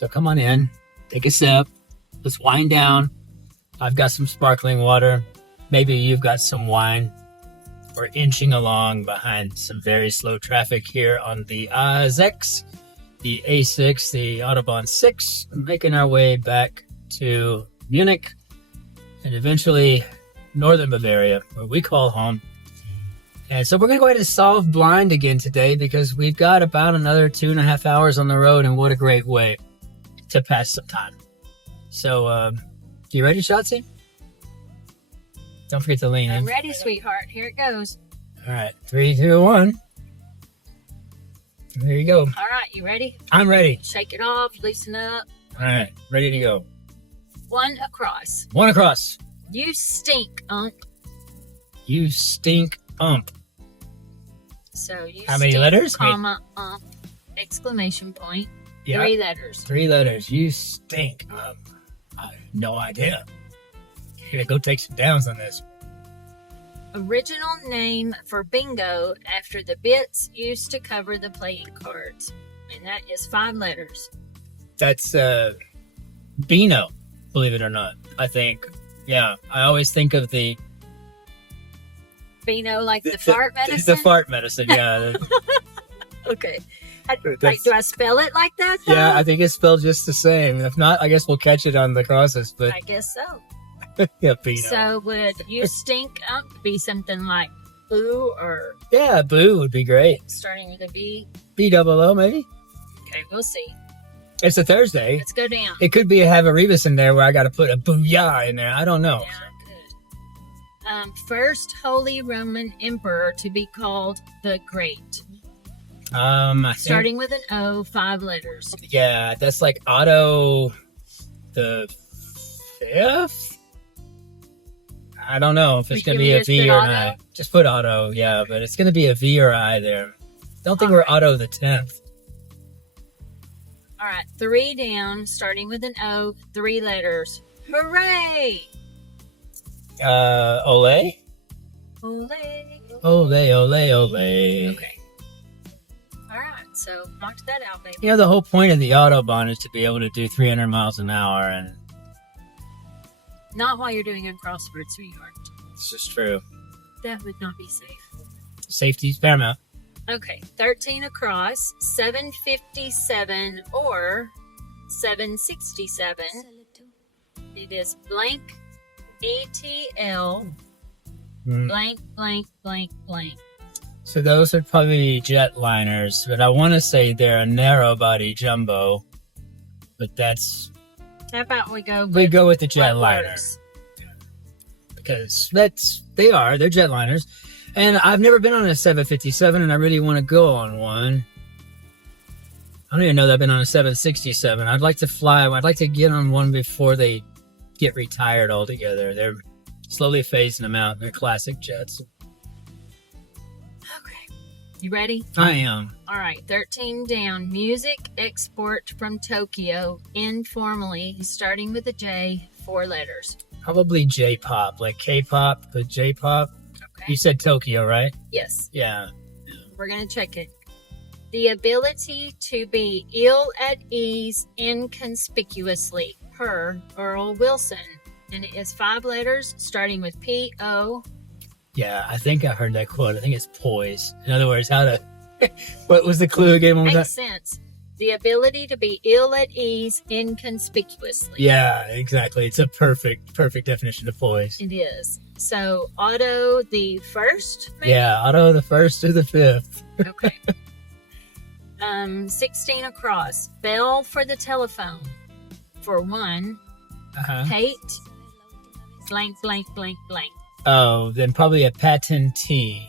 So come on in, take a sip. Let's wind down. I've got some sparkling water. Maybe you've got some wine. We're inching along behind some very slow traffic here on the A6, the A6, the Autobahn 6, making our way back to Munich and eventually northern Bavaria, where we call home. And so we're going to go ahead and solve blind again today because we've got about another 2.5 hours on the road, and what a great way to pass some time. So, you ready, Shotzi? Don't forget to lean in. I'm ready, sweetheart. Here it goes. All right, 3, 2, 1. There you go. All right, you ready? I'm ready. Shake it off, loosen up. All right, ready to go. 1 across. 1 across. You stink, Unc. You stink, ump. So you How many stink, letters? comma, ump, exclamation point. Yep. 3 letters. 3 letters. You stink, ump. I have no idea. Gotta go take some downs on this. Original name for bingo after the bits used to cover the playing cards. And that is 5 letters. That's Beano, believe it or not, I think. Yeah, I always think of the Beano, like the fart medicine? The fart medicine, yeah. Okay. Like, do I spell it like that, though? Yeah, I think it's spelled just the same. If not, I guess we'll catch it on the crosses. But I guess so. yeah, Beano. So would you stink up be something like boo or Yeah, boo would be great. starting with a B? B-double-O, maybe? Okay, we'll see. It's a Thursday. Let's go down. It could be a have a Rebus in there where I got to put a booyah in there. I don't know. Yeah, good. First Holy Roman Emperor to be called the Great. I think, Starting with an O, 5 letters. yeah, that's like Otto the 5th? I don't know if it's Can going to we be a just V put or an Otto? I. Just put Otto, yeah, but it's going to be a V or I there. Don't think we're Otto the 10th. All right, 3 down, starting with an O, 3 letters. Hooray! Ole? Olay. Ole, ole, ole. Okay. All right, so knock that out, baby. You know, the whole point of the Autobahn is to be able to do 300 miles an hour, and Not while you're doing a crossword, sweetheart. it's just true. That would not be safe. Safety's paramount. Okay, 13 across, 757 or 767. It is blank ATL blank blank blank blank. So those are probably jetliners, but I want to say they're a narrow body jumbo, but that's How about we go we with go with the what jetliner works? because they're jetliners, and I've never been on a 757, and I really want to go on one. I don't even know that I've been on a 767. I'd like to fly. I'd like to get on one before they get retired altogether. They're slowly phasing them out. They're classic jets. Okay, you ready? I am. All right, 13 down. Music export from Tokyo informally, starting with a J, 4 letters. Probably J-pop, like K-pop, but J-pop. Okay. You said Tokyo, right? Yes, Yeah. we're gonna check it. The ability to be ill at ease inconspicuously, per Earl Wilson. And it is 5 letters, starting with P-O. Yeah, I think I heard that quote. I think it's poise. In other words, how to... What was the clue again? What was Makes that? sense. The ability to be ill at ease inconspicuously. Yeah, exactly. It's a perfect definition of poise. It is. So, Otto the first, maybe? Yeah, Otto the 1st to the 5th. Okay. 16 across. Bell for the telephone. For 1. Uh-huh. Kate. Blank, blank, blank, blank. Oh, then probably a patentee.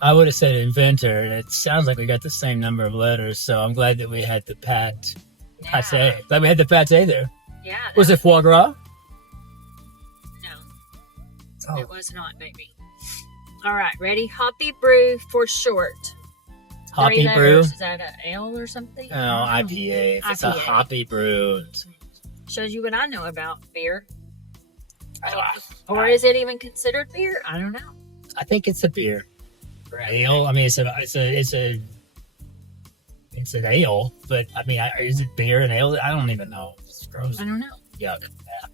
I would have said inventor, and it sounds like we got the same number of letters, so I'm glad that we had the pate. Yeah. Glad we had the pate there. Yeah. Was it foie gras? No, Oh. it was not, baby. All right, ready? Hoppy Brew for short. 3 Hoppy brew? letters. Is that an Ale or something? Oh, IPA. If it's a IPA. hoppy brew. Shows you what I know about beer. I Or is it even considered beer? I don't know. think it's a beer. Or ale. I mean, it's a It's an ale, but I mean, is it beer and ale? I don't even know. It's gross. I don't know. Yuck. Yeah.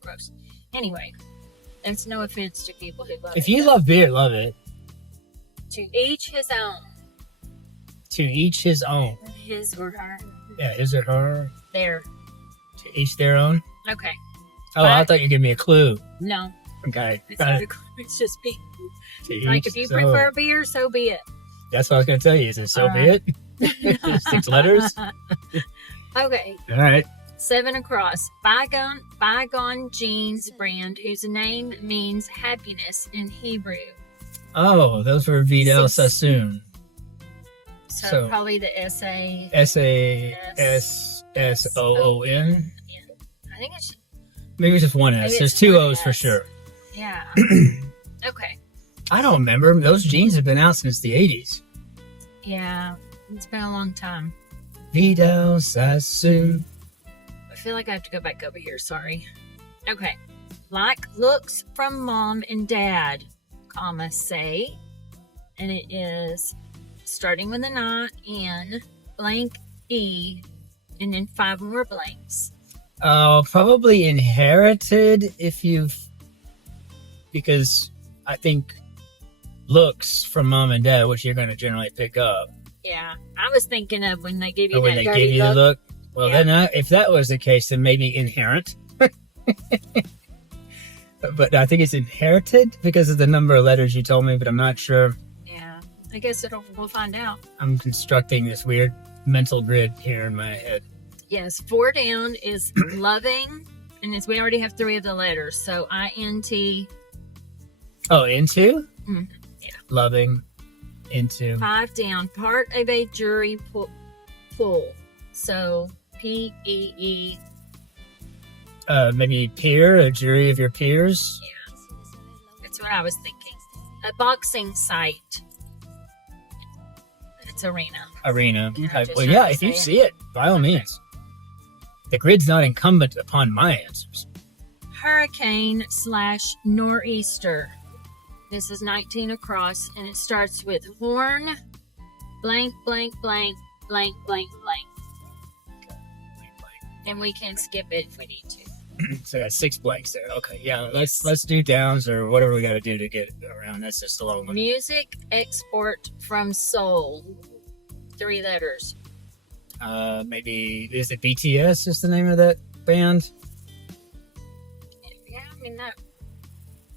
Gross. Anyway, it's no offense to people who love it. If you love beer, love it. To each his own. To each his own. His or her. Yeah, his or her. There. To each their own. Okay. Oh, I thought you were giving me a clue. No. Okay. It's not a clue. It's just be. To Like, each if you his prefer own. beer, so be it. That's what I was going to tell you. Is it so be it? 6 letters. Okay. All right. 7 across. Bygone Jeans brand, whose name means happiness in Hebrew. Oh, those were Vidal 6. Sassoon. So probably the S-A. Sassoon. I think it's. Maybe it's just one S. Maybe There's it's 2 one O's for S. sure. Yeah. Okay. I don't remember. Those jeans have been out since the 80s. Yeah. It's been a long time. Vidal Sassoon. I feel like I have to go back over here. Sorry. Okay. Like looks from mom and dad, comma, say. And it is starting with an I, N, blank, E, and then 5 more blanks. Probably inherited because I think looks from mom and dad, which you're going to generally pick up. Yeah. I was thinking of when they give you Or when that they dirty give you the look. Well, Yeah. then if that was the case, then maybe inherent. But I think it's inherited because of the number of letters you told me, but I'm not sure. Yeah. I guess we'll find out. I'm constructing this weird mental grid here in my head. Yes. 4 down is loving. And we already have 3 of the letters. So I-N-T. Oh, into? Mhm. Yeah. Loving. Into. 5 down, part of a jury pool. So P-E-E. Maybe peer, a jury of your peers. Yeah. That's what I was thinking. A boxing site. It's arena. Arena. Yeah, Okay. just Well, trying yeah, to if you say it. see it, by all means. The grid's not incumbent upon my answers. Hurricane / nor'easter. This is 19 across, and it starts with horn, blank, blank, blank, blank, blank, blank. And we can skip it if we need to. So I got 6 blanks there. Okay, yeah, let's do downs or whatever we got to do to get around. That's just a long one. Music export from Seoul. 3 letters. Maybe is it BTS? Is the name of that band? Yeah, I mean that.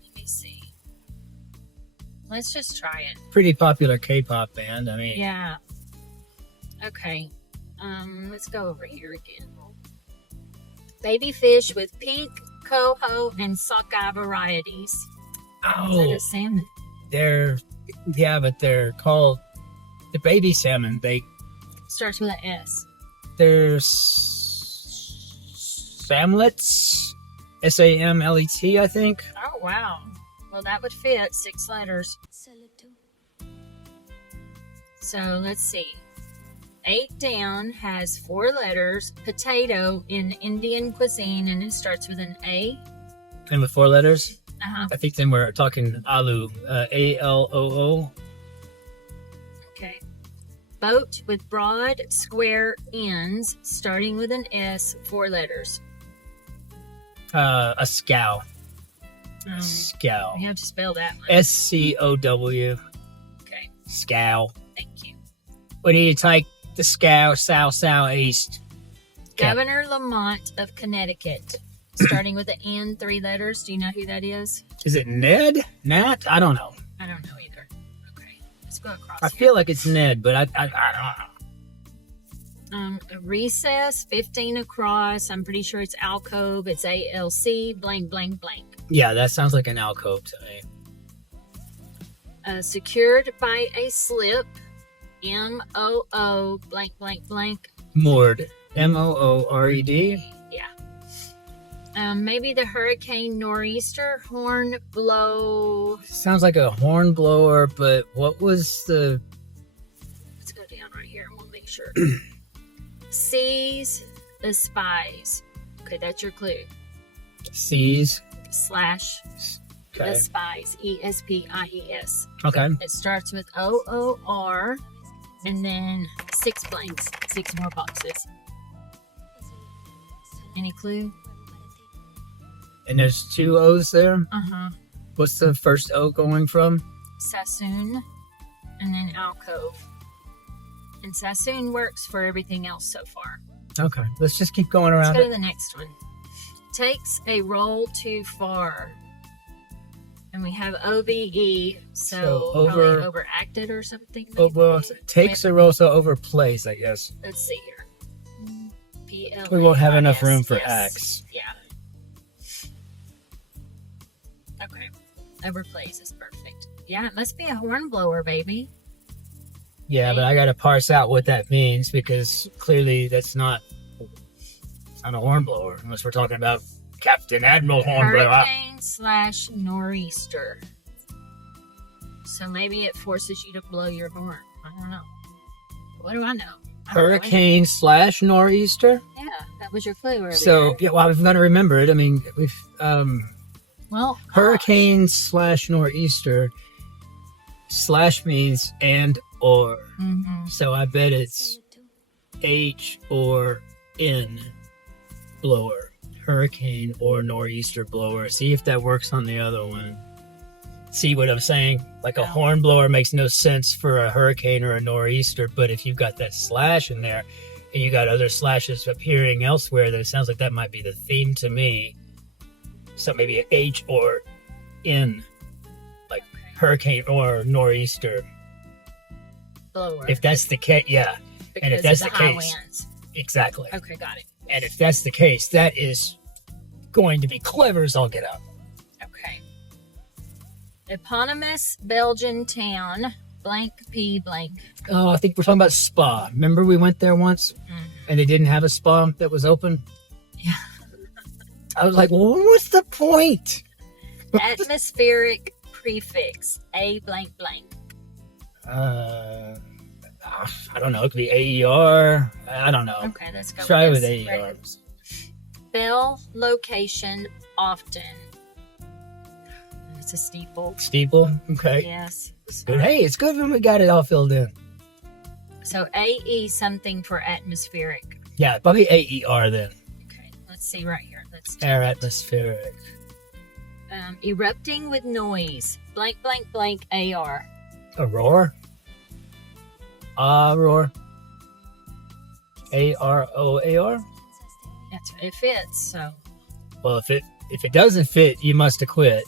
Let me see. Let's just try it. Pretty popular K-pop band. I mean, Yeah. Okay. Let's go over here again. Baby fish with pink, coho, and sockeye varieties. Is that oh, a salmon? but they're called the baby salmon. Starts with an S. They're samlets, SAMLET, I think. Oh, wow. Well, that would fit 6 letters. So let's see. 8 down has 4 letters. Potato in Indian cuisine, and it starts with an A. And with 4 letters. Uh-huh. I think then we're talking aloo, ALOO. Okay. Boat with broad, square ends, starting with an S, 4 letters. A scow. We Scow. have to spell that one. SCOW. Okay. Scow. Thank you. We need to take the scow southeast. Governor Lamont of Connecticut, starting with an N, 3 letters. Do you know who that is? Is it Ned? Nat? I don't know. I don't know either. Okay. Let's go across I here. feel like it's Ned, but I don't know. A recess, 15 across. I'm pretty sure it's alcove. It's ALC, blank, blank, blank. Yeah, that sounds like an alcove to me. Secured by a slip, MOO, blank, blank, blank. Moored. MOORED. Yeah. Maybe the hurricane nor'easter, horn blow. Sounds like a horn blower, but what was the... Let's go down right here and we'll make sure. Seas, espies. Okay, that's your clue. Seas? / Okay. espies, ESPIES. Okay. It starts with OOR, And then 6 blanks, 6 more boxes. Any clue? And there's 2 O's there. Uh-huh. What's the first O going from? Sassoon and then alcove. And Sassoon works for everything else so far. Okay, let's just keep going Let's around go to it. the next one. Takes a roll too far. And we have OVE, so probably overacted or something. Maybe. Oh, well, takes a roll, so overplays, I guess. Let's see here. PL. We won't have enough room for acts. Yeah. Okay. Overplays is perfect. Yeah, it must be a horn blower, baby. Yeah, but I got to parse out what that means because clearly it's not a hornblower unless we're talking about Captain Admiral Hornblower. Hurricane/nor'easter. So maybe it forces you to blow your horn. I don't know. What do I know? Hurricane/nor'easter? Yeah, that was your clue earlier. So, yeah, well, I've got to remember it. I mean, we've, hurricane/nor'easter. Slash means and or. Mm-hmm. So I bet it's H or N blower. Hurricane or nor'easter blower. See if that works on the other one. See what I'm saying? Like a horn blower makes no sense for a hurricane or a nor'easter, but if you've got that slash in there and you got other slashes appearing elsewhere, then it sounds like that might be the theme to me. So maybe an H or N, like hurricane or nor'easter. Blower. If that's the case, yeah. Because and if that's of the high case, winds. exactly. Okay, got it. And if that's the case, that is going to be clever as all get out. Okay. Eponymous Belgian town, blank P blank. Oh, I think we're talking about spa. Remember we went there once and they didn't have a spa that was open? Yeah. I was like, well, what's the point? Atmospheric prefix, A blank blank. I don't know. It could be AER. I don't know. Okay, let's go. Try with this. AER. Right. Bell location often. It's a steeple. Steeple. Okay. Yes. Good. Hey, it's good when we got it all filled in. So AE something for atmospheric. Yeah, probably AER then. Okay, let's see right here. Let's Air atmospheric. Erupting with noise. Blank blank blank AR. A roar. Roar. AROAR. That's it fits. So Well, if it doesn't fit, you must have quit.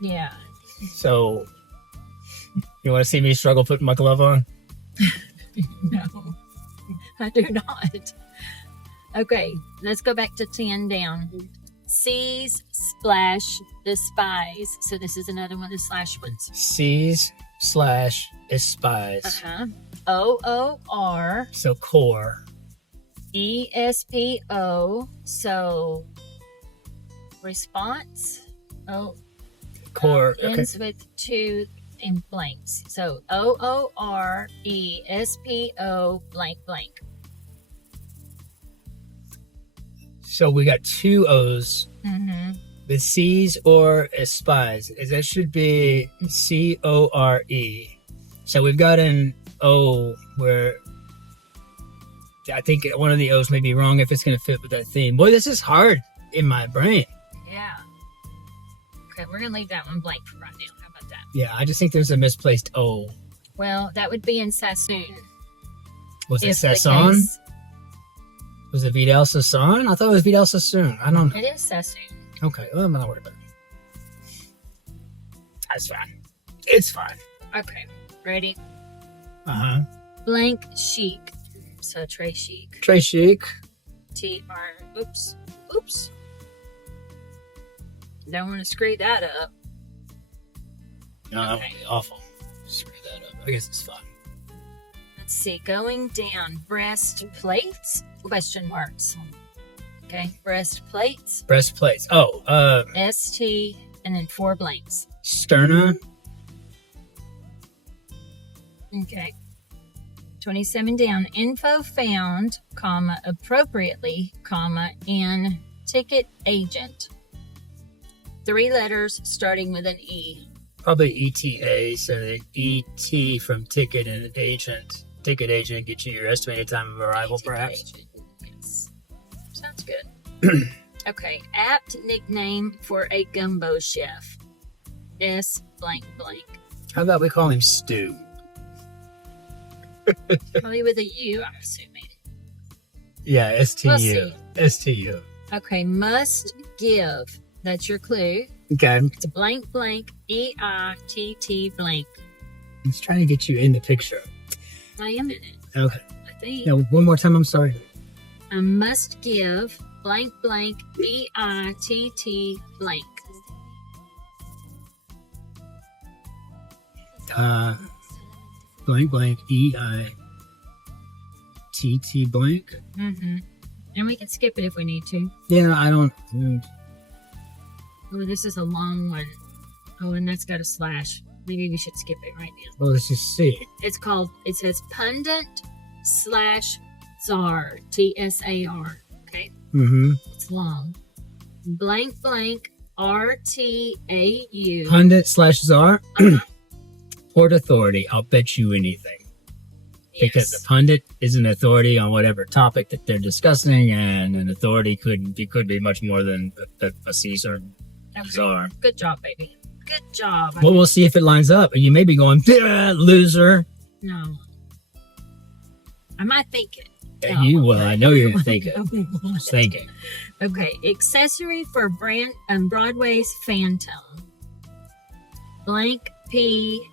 yeah. So, you want to see me struggle putting my glove on? No, I do not. Okay, let's go back to 10 down. Seas, splash, despise. So this is another one of the slash ones. Seas/despise. OOR. So core. ESPO. So response. Core. Okay. Ends with 2 in blanks. So OORESPO blank blank. So we got 2 O's. Mm-hmm. The C's or aspise. That should be CORE. So we've got an O where I think one of the O's may be wrong if it's going to fit with that theme. Boy, this is hard in my brain. Yeah. Okay, we're going to leave that one blank for right now. How about that? Yeah, I just think there's a misplaced O. Well, that would be in Sassoon. Was it If the Sasson? case- Was it Vidal Sasson? I thought it was Vidal Sassoon. I don't know. It is Sassoon. Okay, well, I'm not worried about it. That's fine. It's fine. Okay, ready? Uh-huh. Blank chic. So Trey chic. Trey Chic. TR. Oops. Don't want to screw that up. No, that would be awful. Screw that up. I guess it's fine. Let's see. Going down. Breastplates? Question marks. Okay. Breastplates. Breastplates. Oh, ST and then 4 blanks. Sterna. Okay. 27 down. Info found, comma, appropriately, comma, in ticket agent. 3 letters starting with an E. Probably ETA, so the ET from ticket and agent. Ticket agent, get you your estimated time of arrival, perhaps. Yes. Sounds good. Okay. Apt nickname for a gumbo chef. S blank blank. How about we call him Stu? Probably with a U, I'm assuming. Yeah, S-T-U. We'll see. S-T-U. Okay. Must give. That's your clue. Okay. It's blank blank. E-I-T-T blank. Let's try to get you in the picture. I am in it. Okay. I think. Now, one more time, I'm sorry. I must give blank blank B-I-T-T blank. Blank blank E-I-T-T blank. Mm-hmm. And we can skip it if we need to. Yeah, I don't. Oh, this is a long one. Oh, and that's got a slash. Maybe we should skip it right now. Well, let's just see. It says pundit / czar. T-S-A-R. Okay? Mm-hmm. It's long. Blank blank R-T-A-U. Pundit / czar. Port authority. I'll bet you anything. Because the pundit is an authority on whatever topic that they're discussing, and an authority could be much more than a Caesar. Okay. Czar. Good job, baby. Good job. Well, we'll see if it lines up. You may be going, loser. No. I might think it. Well, I know you're thinking. Thinking. Okay. Accessory for Broadway's Phantom. Blank P.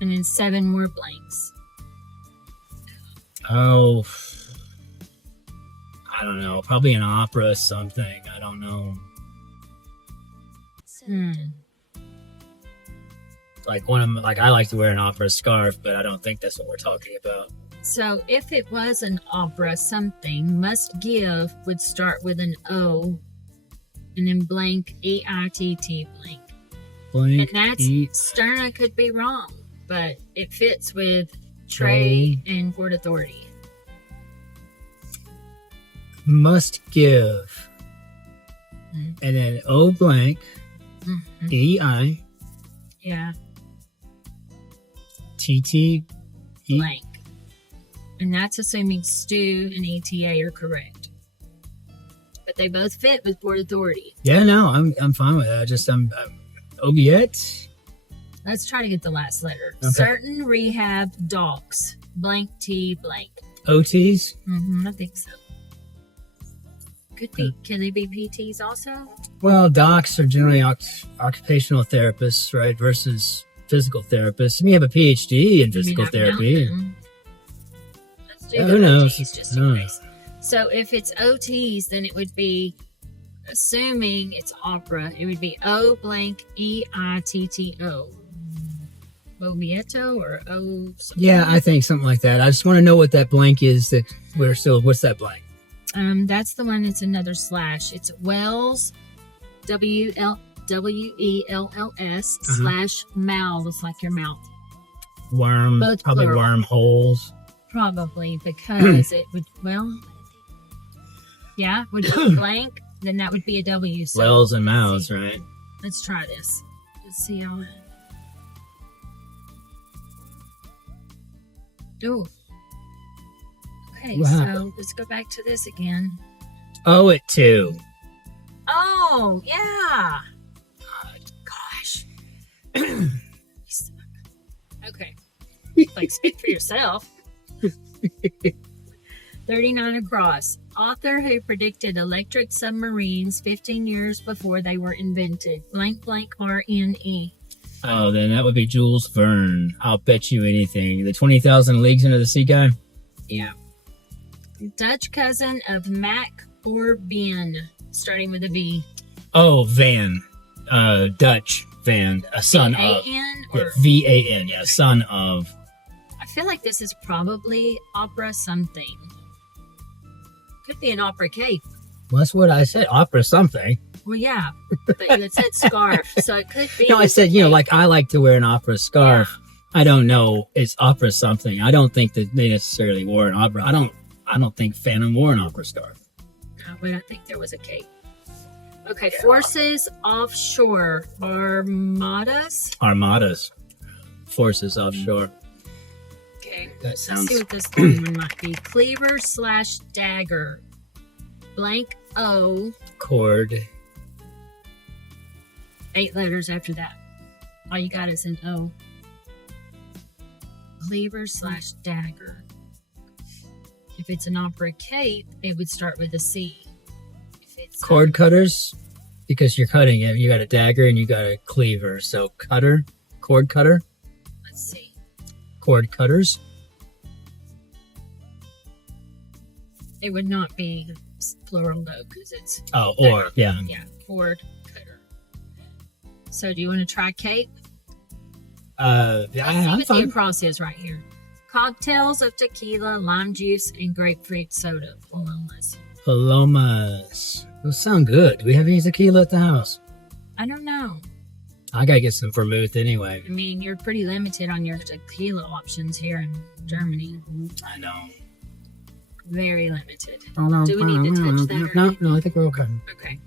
And then 7 more blanks. Oh. I don't know. Probably an opera or something. I don't know. Like I like to wear an opera scarf, but I don't think that's what we're talking about. So if it was an opera something, must give would start with an O and then blank E-I-T-T blank. Blank. And that's Sterna could be wrong, but it fits with Trey and Port Authority. Must give. And then O blank. E-I. Yeah. T-T. Blank. And that's assuming Stu and ETA are correct. But they both fit with Port Authority. Yeah, no, I'm fine with that. I'm Obiet. Let's try to get the last letter. Okay. Certain rehab docs. Blank T blank. OTs? I think so. Could be. Can they be PTs also? Well, docs are generally occupational therapists, right? Versus physical therapists. You may have a PhD in physical therapy. Let's do Who knows? OTs just in case. So if it's OTs, then it would be, assuming it's opera, it would be O blank E-I-T-T-O. Bobieto or O something? Yeah, I think something like that. I just want to know what that blank is that we're still, what's that blank? That's the one that's another slash. It's Wells, W-E-L-L-S / mouths, like your mouth. Worm, Both probably plural. wormholes. Probably because it would, would be blank, then that would be a W. So Wells and mouths, right? let's try this. Let's see how. Oh. Okay, What so happened? let's go back to this again. Owe it to. Oh, yeah. Gosh. Okay. Like, speak for yourself. 39 across. Author who predicted electric submarines 15 years before they were invented. Blank, blank, R-N-E. Oh, then that would be Jules Verne. I'll bet you anything. The 20,000 Leagues Under the Sea guy? Yeah. Dutch cousin of Mac or Ben, starting with a V. Oh, Van. Dutch Van. A son of. V-A-N or... Yeah, V-A-N, yeah, son of. I feel like this is probably opera something. Could be an opera cape. Well, that's what I said. Opera something. Well, yeah, but it said scarf, so it could be. No, I said, like I like to wear an opera scarf. Yeah. I don't know. It's opera something. I don't think that they necessarily wore an opera. I don't think Phantom wore an opera scarf. No, but I think there was a cape. Okay, yeah. Forces offshore. Armadas. Forces offshore. Okay. That Let's sounds see what this third one might be. Cleaver / dagger. Blank O. cord. 8 letters after that. All you got is an O. Cleaver / dagger. If it's an opera cape, it would start with a C. If it's Cord cutters, because you're cutting it. You got a dagger and you got a cleaver. So cutter, cord cutter, let's see. cord cutters. It would not be plural though, because it's Oh, or yeah. cord cutter. So do you want to try cape? Yeah, See I'm what the fine. across is right here. Cocktails of tequila, lime juice, and grapefruit soda. Palomas. Palomas. Those sound good. Do we have any tequila at the house? I don't know. I gotta get some vermouth anyway. I mean, you're pretty limited on your tequila options here in Germany. I know. Very limited. Do we need to touch that? Or No, I think we're okay. okay.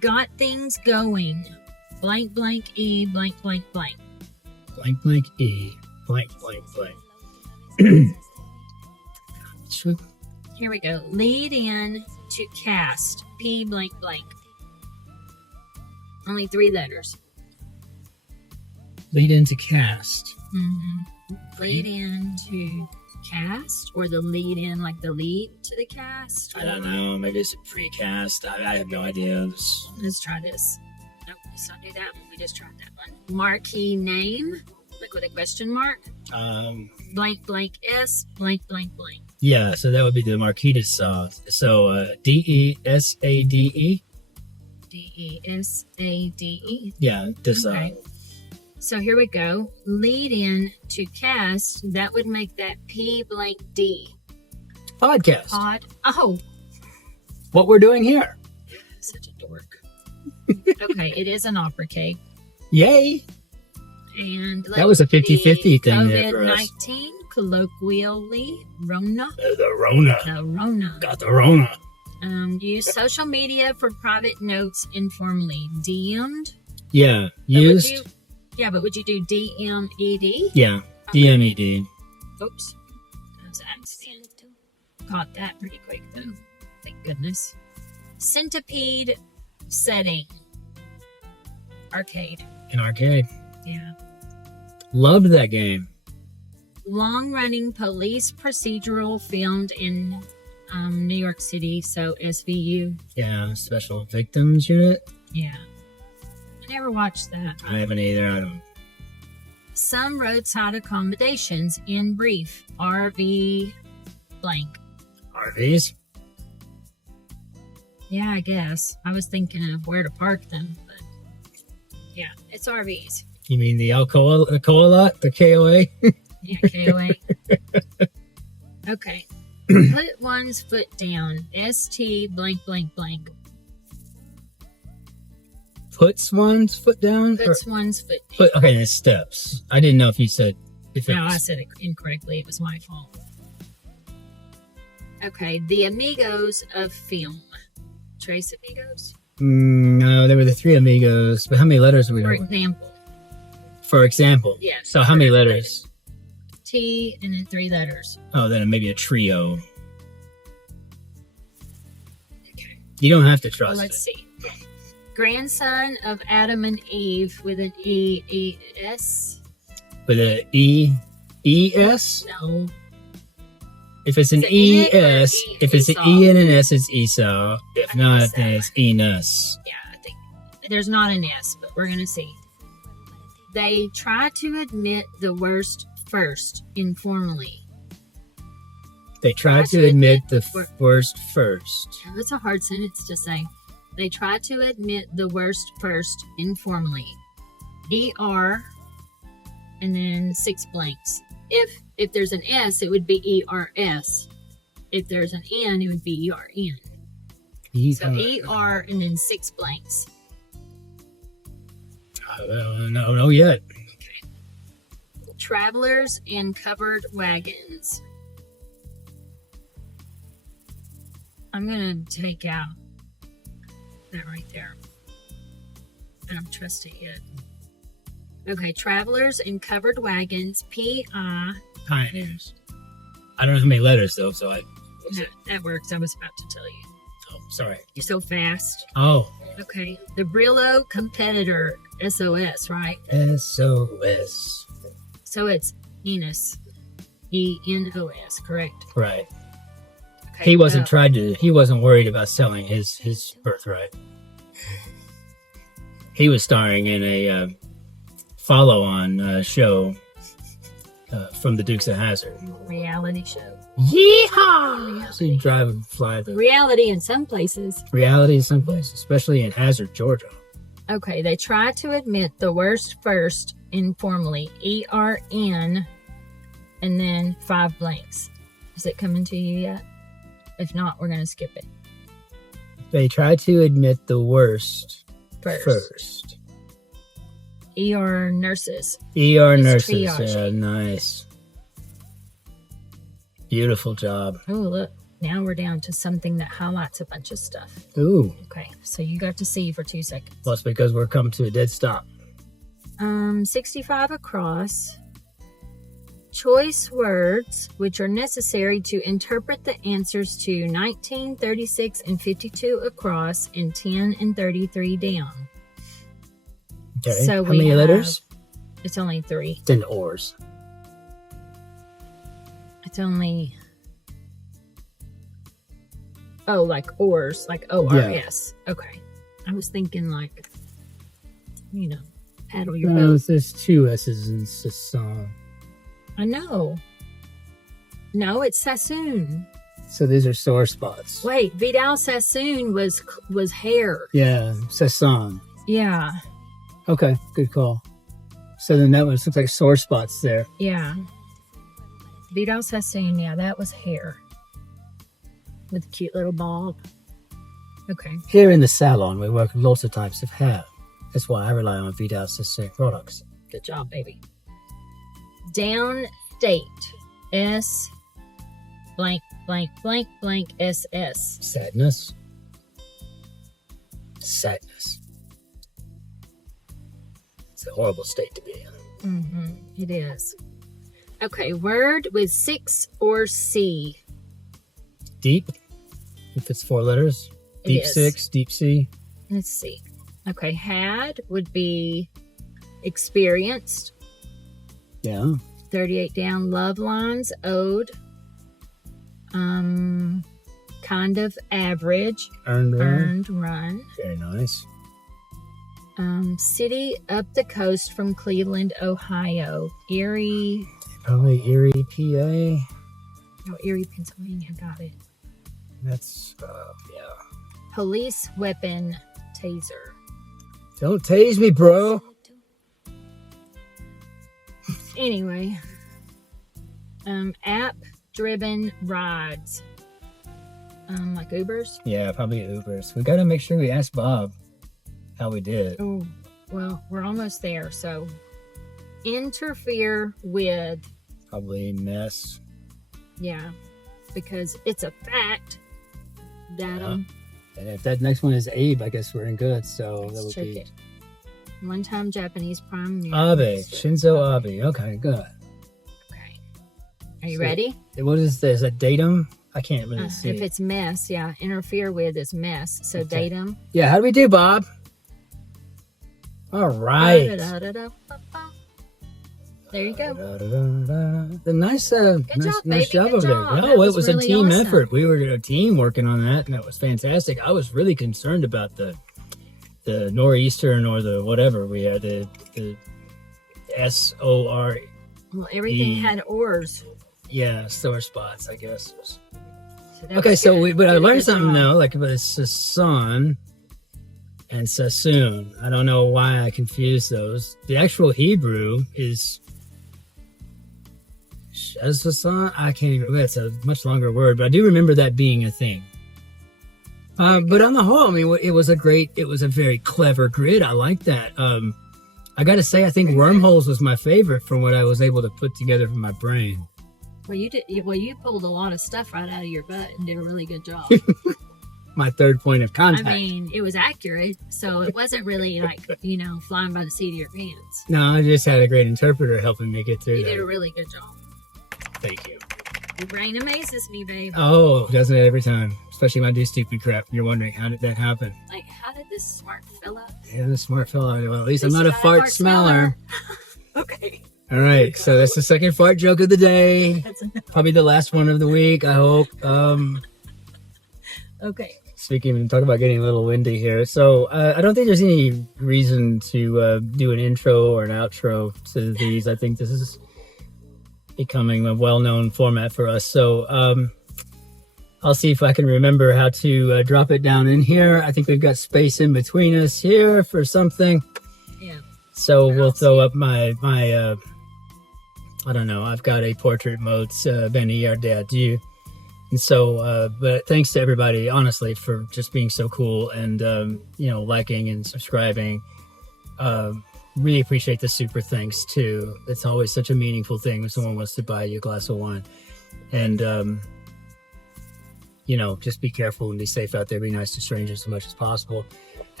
Got things going. Blank, blank, E, blank, blank, blank. Blank, blank, E. Blank, blank, blank. Here we go. Lead in to cast. P, blank, blank. Only 3 letters. Lead into cast. Mm-hmm. Lead in to cast, or the lead in, like the lead to the cast. I don't know. Maybe it's a precast. I have no idea. Let's try this. Nope, let's not do that one. We just tried that one. Marquee name, like with a question mark. Blank, blank, S, blank, blank, blank. Yeah, so that would be the Marquita sauce. So D-E-S-A-D-E. D-E-S-A-D-E. Yeah, this Okay. So here we go. Lead in to cast. That would make that P blank D. podcast. Pod. Oh, What we're doing here. such a dork. Okay, it is an opera cake. Yay! And That was a 50-50 thing there for us. COVID-19, colloquially, Rona. The Rona. The Rona. Got the Rona. Use social media for private notes informally. DM'd. Yeah, used. But would you do DMED? Yeah, DMED. Oops. That was an accident. Caught that pretty quick, though. Thank goodness. Centipede setting. Arcade. In arcade. Yeah. Loved that game. Long-running police procedural filmed in New York City, so SVU. Yeah, Special Victims Unit. Yeah. I never watched that. I haven't either. I don't. Some roadside accommodations, in brief, RV blank. RVs. Yeah, I guess. I was thinking of where to park them, but yeah, it's RVs. You mean the Alcoa lot? The KOA? Yeah, KOA. Okay. Put one's foot down. ST blank blank blank. Puts one's foot down? Puts one's foot down. Okay, there's steps. I didn't know if you said... No, I said it incorrectly. It was my fault. Okay, the Amigos of film. Trace Amigos? No, there were the 3 amigos. But how many letters are we For doing? example. For example. Yeah. So how many letters? T and then 3 letters. Oh, then maybe a trio. Okay. You don't have to trust Well, let's it. see. Grandson of Adam and Eve with an E-E-S. With a E-E-S? No. If it's an Is it Enoch or E-S, if it's an Esau? E and an S, it's Esau. If I think not, it's then that it's Enos. Yeah, I think there's not an S, but we're going to see. They try to admit the worst first, informally. They try to admit the worst first. That's a hard sentence to say. They try to admit the worst first, informally. ER, and then 6 blanks. If there's an S, it would be ERS. If there's an N, it would be ERN. So ER and then 6 blanks. No, yet. Travelers and covered wagons. I'm going to take out that right there. I don't trust it yet. Okay, travelers in covered wagons, P-I. Pioneers. I don't know how many letters, though, so I... No, that works. I was about to tell you. Oh, sorry. You're so fast. Oh. Okay. The Brillo competitor, SOS, right? SOS. So it's Enos. E-N-O-S, correct? Right. Okay. He wasn't worried about selling his birthright. He was starring in a follow-on show from the Dukes of Hazzard. Reality show. Yeehaw! So you drive and fly the Reality in some places. reality in some places, especially in Hazard, Georgia. Okay, they try to admit the worst first informally. E-R-N and then 5 blanks. Is it coming to you yet? If not, we're going to skip it. They try to admit the worst first. ER nurses. ER It's nurses. triage. Yeah, nice. Beautiful job. Oh, look. Now we're down to something that highlights a bunch of stuff. Ooh. Okay, so you got to see for 2 seconds. Well, it's because we're coming to a dead stop. 65 across. Choice words which are necessary to interpret the answers to 19, 36, and 52 across and 10 and 33 down. Okay. So how we many have- letters? It's only 3. It's in oars. It's only... Oh, like oars, like O-R-S. Okay. I was thinking like, paddle your No, boat. there's 2 S's in Sasson. I know. No, it's Sassoon. So these are sore spots. Wait, Vidal Sassoon was hair. Yeah, Sasson. Yeah, Okay, good call. So then that looks like sore spots there. yeah. Vidal Sassoon, yeah, that was hair. With a cute little bob. Okay. Here in the salon, we work with lots of types of hair. That's why I rely on Vidal Sassoon products. Good job, baby. Downstate. S blank blank blank blank SS. Sadness. Sadness. It's a horrible state to be in. Mm-hmm. It is. Okay, word with 6 or C. Deep, if it's 4 letters. It Deep is. 6, deep C. Let's see. Okay, had would be experienced. Yeah. 38 down. Love lines. Ode. Kind of average. Earned run. Earned run. Very nice. City up the coast from Cleveland, Ohio. Erie. Probably Erie, PA. Oh, Erie, Pennsylvania. Got it. That's, yeah. Police weapon. Taser. Don't tase me, bro. Anyway. App driven rides. Like Ubers. Yeah, probably Ubers. We got to make sure we ask Bob how we did. Oh, well, we're almost there. So, interfere with. Probably mess. Yeah, because it's a fact that And if that next one is Abe, I guess we're in good. So that let's would check be it. One-time Japanese prime minister. Abe, Shinzo Abe. Okay, good. Okay. Are you So- ready? What is this? A datum? I can't really see. If it's mess, yeah. Interfere with is mess. So Okay. datum. Yeah, how do we do, Bob? All right. Da-da-da-da-da-da. There you go. The nice, job, nice baby. job Good over job. there. That No, it was was a really team awesome. effort. We were a team working on that, and that was fantastic. I was really concerned about the nor'eastern or the whatever we had, the SOR. Well, everything E. had oars. Yeah, sore spots, I guess. So that Okay, was so good. but I Did a learned good something job. though, like about Sasson and Sassoon. I don't know why I confused those. The actual Hebrew is Sasson. I can't even. That's a much longer word, but I do remember that being a thing. But on the whole, I mean, it was a very clever grid. I like that. I got to say, I think wormholes was my favorite from what I was able to put together from my brain. Well, you did. Well, you pulled a lot of stuff right out of your butt and did a really good job. my third point of I contact. mean, it was accurate, so it wasn't really like, flying by the seat of your pants. No, I just had a great interpreter helping me get through You that. did a really good job. Thank you. Your brain amazes me, babe. Oh, doesn't it every time? Especially when I do stupid crap. You're wondering, how did that happen? Like, how did this smart fella? Yeah, the smart fella. Well, at least I'm At not least a you're not fart smeller. Okay. All right, so that's the second fart joke of the day. That's enough. Probably the last one of the week, I hope. Okay. Speaking and talk about getting a little windy here. So I don't think there's any reason to do an intro or an outro to these. I think this is becoming a well-known format for us. So I'll see if I can remember how to drop it down in here. I think we've got space in between us here for something. Yeah. So we'll throw up my I don't know. I've got a portrait mode, Benny Yardadu. And so, but thanks to everybody, honestly, for just being so cool and, liking and subscribing. Really appreciate the super thanks too. It's always such a meaningful thing when someone wants to buy you a glass of wine. And, just be careful and be safe out there. Be nice to strangers as much as possible.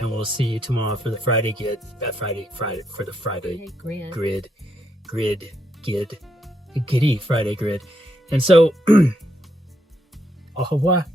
And we'll see you tomorrow for the Friday grid. Giddy Friday grid. And so, au revoir.